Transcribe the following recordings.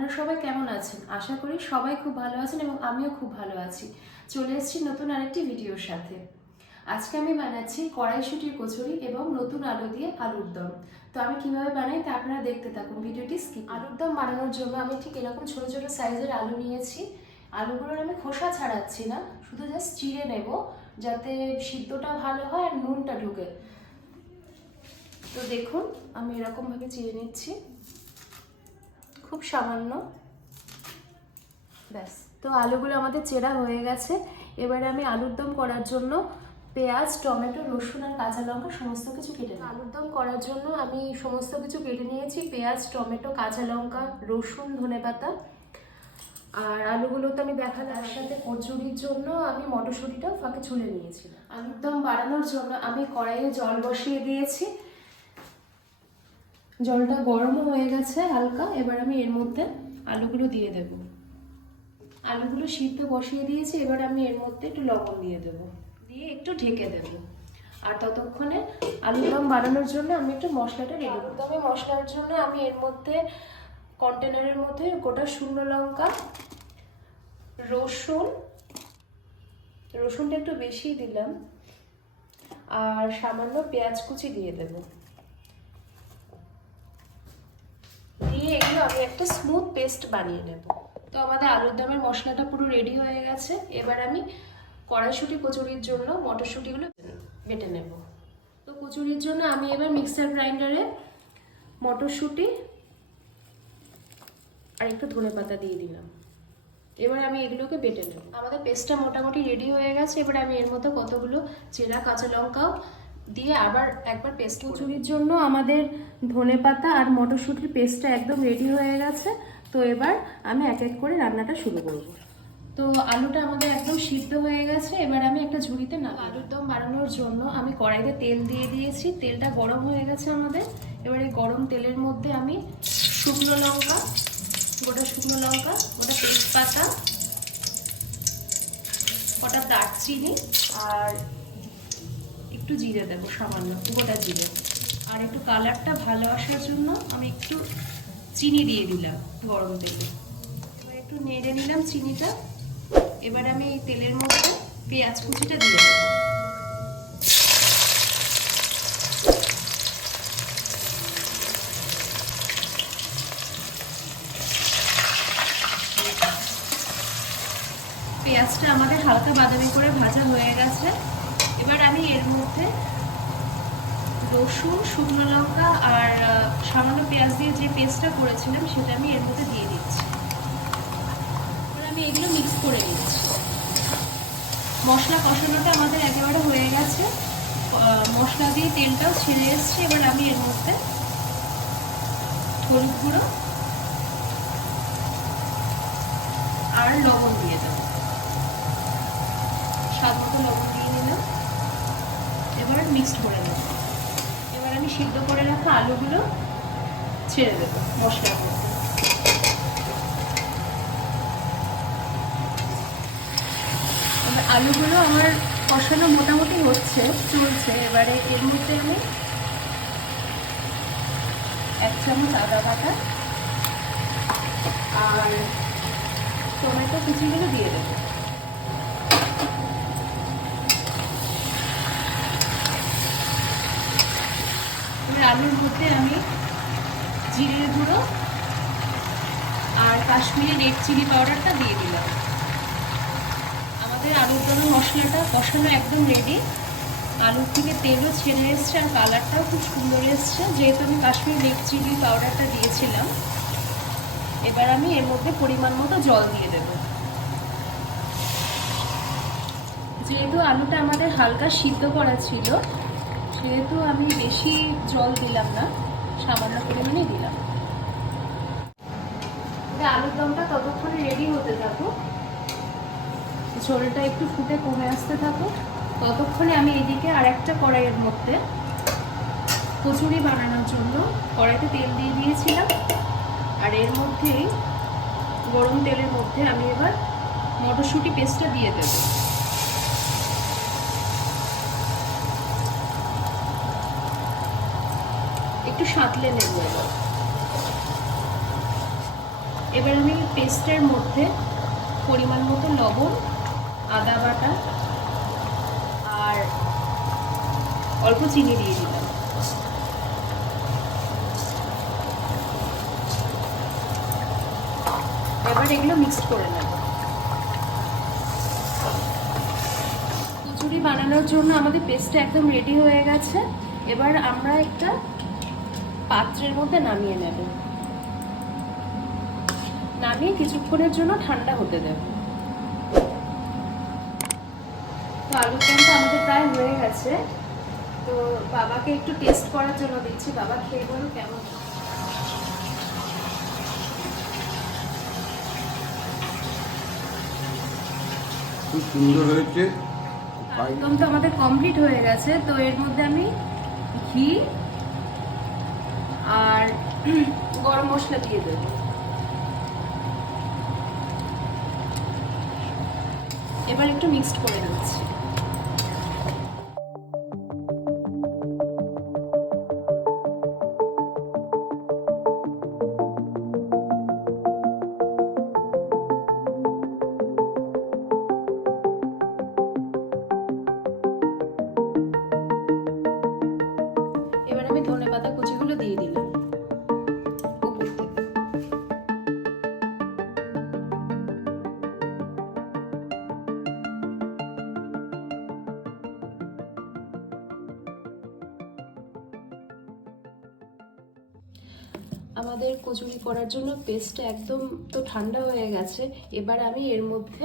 আপনারা সবাই কেমন আছেন? আশা করি সবাই খুব ভালো আছেন এবং আমিও খুব ভালো আছি। চলে এসেছি নতুন আরেকটি ভিডিওর সাথে। আজকে আমি বানাচ্ছি কড়াইশুঁটির কচুরি এবং নতুন আলু দিয়ে আলুর দম। তো আমি কিভাবে বানাই তা আপনারা দেখতে থাকুন, ভিডিওটি স্কিপ। আলুর দম বানানোর জন্য আমি ঠিক এরকম ছোট ছোট সাইজের আলু নিয়েছি। আলুগুলোর আমি খোসা ছাড়াচ্ছি না, শুধু জাস্ট চিড়ে নেব যাতে সিদ্ধটা ভালো হয় আর নুনটা ঢুকে। তো দেখুন আমি এরকমভাবে চিড়ে নিচ্ছি, খুব সামান্য, ব্যাস। তো আলুগুলো আমাদের চেরা হয়ে গেছে। এবারে আমি আলুর দম করার জন্য পেঁয়াজ, টমেটো, রসুন আর কাঁচা লঙ্কা সমস্ত কিছু কেটে নিই। আলুর দম করার জন্য আমি সমস্ত কিছু কেটে নিয়েছি, পেঁয়াজ, টমেটো, কাঁচা লঙ্কা, রসুন, ধনেপাতা। আর আলুগুলো তো আমি দেখালাম। তার সাথে কচুরির জন্য আমি মটরশুঁটিটাও ফাঁকে ছুলে নিয়েছিলাম। আলুর দম বানানোর জন্য আমি কড়াইয়ে জল বসিয়ে দিয়েছি। জলটা গরমও হয়ে গেছে হালকা। এবার আমি এর মধ্যে আলুগুলো দিয়ে দেব। আলুগুলো সিদ্ধ বসিয়ে দিয়েছি। এবার আমি এর মধ্যে একটু লবণ দিয়ে দেবো, দিয়ে একটু ঢেকে দেব। আর ততক্ষণে আলুর দম বানানোর জন্য আমি একটু মশলাটা রেডি করব। তবে মশলার জন্য আমি এর মধ্যে কন্টেনারের মধ্যে গোটা শুকনো লঙ্কা, রসুনটা একটু বেশি দিলাম, আর সামান্য পেঁয়াজ কুচি দিয়ে দেব। দিয়ে এগুলো আমি একটা স্মুথ পেস্ট বানিয়ে নেব। তো আমাদের আলুর দমের মশলাটা পুরো রেডি হয়ে গেছে। এবার আমি কড়াইশুঁটি কচুরির জন্য মটরশুঁটিগুলো বেটে নেব। তো কচুরির জন্য আমি এবার মিক্সার গ্রাইন্ডারে মটরশুঁটি আর একটু ধনেপাতা দিয়ে দিলাম। এবার আমি এগুলোকে বেটে নেব। আমাদের পেস্টটা মোটামুটি রেডি হয়ে গেছে। এবার আমি এর মধ্যে কতগুলো চেরা কাঁচা লঙ্কাও দিয়ে আবার একবার পেস্ট। কচুরির জন্য আমাদের ধনেপাতা আর মটরশুঁটির পেস্টটা একদম রেডি হয়ে গেছে। তো এবার আমি এক এক করে রান্নাটা শুরু করব। তো আলুটা আমাদের একদম সিদ্ধ হয়ে গেছে। এবার আমি একটা ঝুড়িতে আলুর দম বানানোর জন্য আমি কড়াইতে তেল দিয়ে দিয়েছি। তেলটা গরম হয়ে গেছে আমাদের। এবার এই গরম তেলের মধ্যে আমি শুকনো লঙ্কা, গোটা শুকনো লঙ্কা, গোটা তেজপাতা, গোটা দারচিনি আর একটু জিরে দেবো, সামান্য গোটা জিরে। আর একটু কালারটা ভালো আসার জন্য আমি একটু চিনি দিয়ে দিলাম গরম তেলে। এবার একটু নেড়ে নিলাম চিনিটা। এবার আমি এই তেলের মধ্যে পেঁয়াজ কুচিটা দিয়ে দেবো। পেঁয়াজটা আমাদের হালকা বাদামি করে ভাজা হয়ে গেছে। এবার আমি এর মধ্যে রসুন, শুকনো লঙ্কা আর সামান্য পেঁয়াজ দিয়ে যে পেস্টটা করেছিলাম সেটা আমি এর মধ্যে দিয়ে দিচ্ছি। এবার আমি এগুলো মিক্স করে নিচ্ছি। মশলা কষানোটা আমাদের একেবারে হয়ে গেছে। মশলা দিয়ে তেলটাও ছেড়ে এসছে। এবার আমি এর মধ্যে হলুদ গুঁড়ো আর লবণ দিয়ে দেবো, স্বাদ মতো লবণ দিয়ে নিলাম। এবার মিক্সড করে নেব। এবার আমি সিদ্ধ করে রাখা আলুগুলো ছেড়ে দেবো মশলার মধ্যে। আলুগুলো আমার কষানো মোটামুটি চলছে। এবারে এর মধ্যে আমি 1 চামচ আদা বাটা আর টমেটো কুচিগুলো দিয়ে দেবো। এবার আলুর মধ্যে আমি জিরে গুঁড়ো আর কাশ্মীরি রেড চিলি পাউডারটা দিয়ে দিলাম। আমাদের আলুর দমের মশলাটা কষানো একদম রেডি। আলুর থেকে তেলও ছেড়ে এসছে আর কালারটাও খুব সুন্দর এসছে, যেহেতু আমি কাশ্মীরি রেড চিলি পাউডারটা দিয়েছিলাম। এবার আমি এর মধ্যে পরিমাণ মতো জল দিয়ে দেব। যেহেতু আলুটা আমাদের হালকা সিদ্ধ করা ছিল, সেহেতু আমি বেশি জল দিলাম না, সামান্য পরিমাণে দিলাম। আলুর দমটা ততক্ষণে রেডি হতে থাকুক, ঝোলটা একটু ফুটে কমে আসতে থাকুক। ততক্ষণে আমি এদিকে আর একটা কড়াইয়ের মধ্যে কচুরি বানানোর জন্য কড়াইতে তেল দিয়ে দিয়েছিলাম। আর এর মধ্যেই গরম তেলের মধ্যে আমি এবার মটরশুঁটি পেস্টটা দিয়ে দেব। একটু সাঁতলে নেব। এবার এবার আমি পেস্টের মধ্যে পরিমাণ মতো লবণ, আদা বাটা আর অল্প চিনি দিয়ে দিলাম। এবার এগুলো মিক্সড করে নেব। কচুরি বানানোর জন্য আমাদের পেস্টটা একদম রেডি হয়ে গেছে। এবার আমরা একটা পাত্রের মধ্যে নামিয়ে নেব, নামিয়ে কিছুক্ষণের জন্য ঠান্ডা হতে দেব। তো আলুর দমটা আমাদের প্রায় হয়ে গেছে। তো বাবাকে একটু টেস্ট করার জন্য দিচ্ছি, বাবা খেয়ে বলো কেমন। খুব সুন্দর হয়েছে। একদম তো আমাদের কমপ্লিট হয়ে গেছে। তো এর মধ্যে আমি ঘি আর গরম মশলা দিয়ে দেবো। এবার একটু মিক্সড করে দিচ্ছি। এবার আমি ধনেপাতা কুচিগুলো দিয়ে দিলাম উপর থেকে। আমাদের কচুরি করার জন্য পেস্টটা একদম তো ঠান্ডা হয়ে গেছে। এবার আমি এর মধ্যে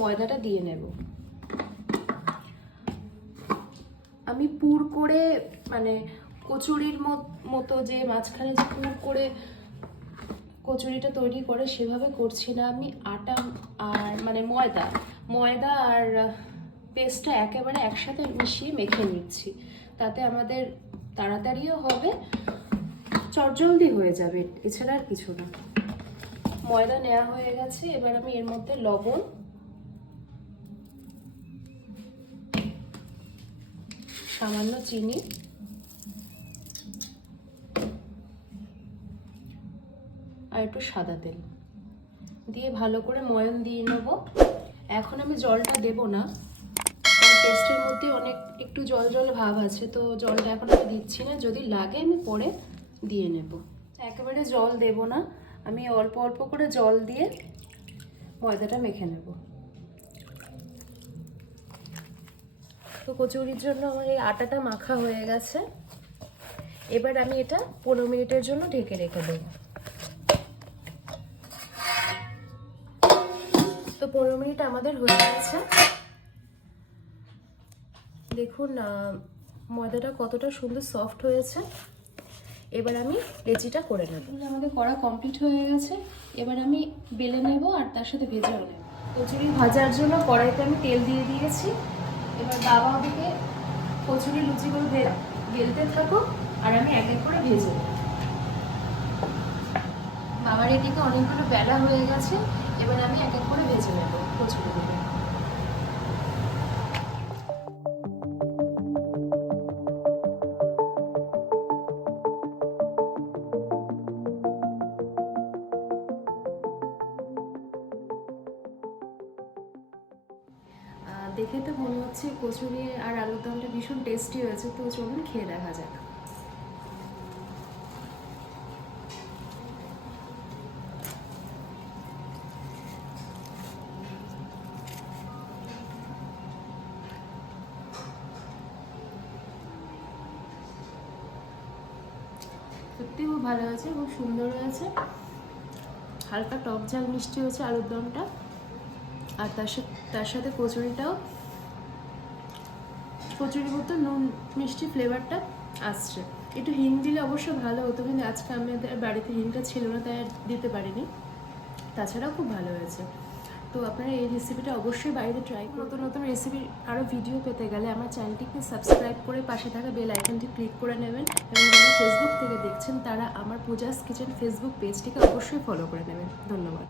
ময়দাটা দিয়ে নেব। আমি পুর করে মানে কচুরির মতো যে মাঝখানে যে পুর করে কচুরিটা তৈরি করে সেভাবে করছি না। আমি আটা আর মানে ময়দা আর পেস্টটা একেবারে একসাথে মিশিয়ে মেখে নিচ্ছি। তাতে আমাদের তাড়াতাড়িও হবে, চটজলদি হয়ে যাবে, এছাড়া আর কিছু না। ময়দা নেওয়া হয়ে গেছে। এবার আমি এর মধ্যে লবণ, সামান্য চিনি আর একটু সাদা তেল দিয়ে ভালো করে ময়ান দিয়ে নেব। এখন আমি জলটা দেব না, কারণ পেস্টের মধ্যে অনেক একটু জল জল ভাব আছে, তো জলটা এখন আমি দিচ্ছি না। যদি লাগে আমি পরে দিয়ে নেব। একেবারে জল দেব না, আমি অল্প অল্প করে জল দিয়ে ময়দাটা মেখে নেব। তো কচুরির জন্য আমার এই আটাটা মাখা হয়ে গেছে। এবার আমি এটা 15 মিনিটের জন্য ঢেকে রেখে দেব। তো 15 মিনিট আমাদের হয়ে গেছে। দেখুন ময়দাটা কতটা সুন্দর সফট হয়েছে। এবার আমি লেচিটা করে নেব। আমাদের করা কমপ্লিট হয়ে গেছে। এবার আমি বেলে নেব আর তার সাথে ভেজেও নেব। কচুরি ভাজার জন্য কড়াইতে আমি তেল দিয়ে দিয়েছি। এবার বাবা ওদিকে কচুরি লুচিগুলো বেলতে থাকো আর আমি এক এক করে ভেজে নেব। বাবার এদিকে অনেকগুলো বেলা হয়ে গেছে। এবার আমি এক এক করে ভেজে নেব কচুরিগুলো। দেখে তো মনে হচ্ছে কচুরি আর আলুর দমটা ভীষণ টেস্টি হয়েছে। তো চলুন খেয়ে দেখা যাক। সত্যি খুব ভালো হয়েছে, খুব সুন্দর হয়েছে। হালকা টক ঝাল মিষ্টি হয়েছে আলুর দমটা, আর তার সাথে কচুরিটাও কচুরির মতো নুন মিষ্টি ফ্লেভারটা আসছে। একটু হিং দিলে অবশ্য ভালো হতো, কিন্তু আজকে আমাদের বাড়িতে হিংটা ছিল না, তাই আর দিতে পারিনি। তাছাড়াও খুব ভালো হয়েছে। তো আপনারা এই রেসিপিটা অবশ্যই বাড়িতে ট্রাই করুন। নতুন নতুন রেসিপির আরও ভিডিও পেতে গেলে আমার চ্যানেলটিকে সাবস্ক্রাইব করে পাশে থাকা বেল আইকনটি ক্লিক করে নেবেন, এবং যারা ফেসবুক থেকে দেখছেন তারা আমার পূজাস কিচেন ফেসবুক পেজটিকে অবশ্যই ফলো করে নেবেন। ধন্যবাদ।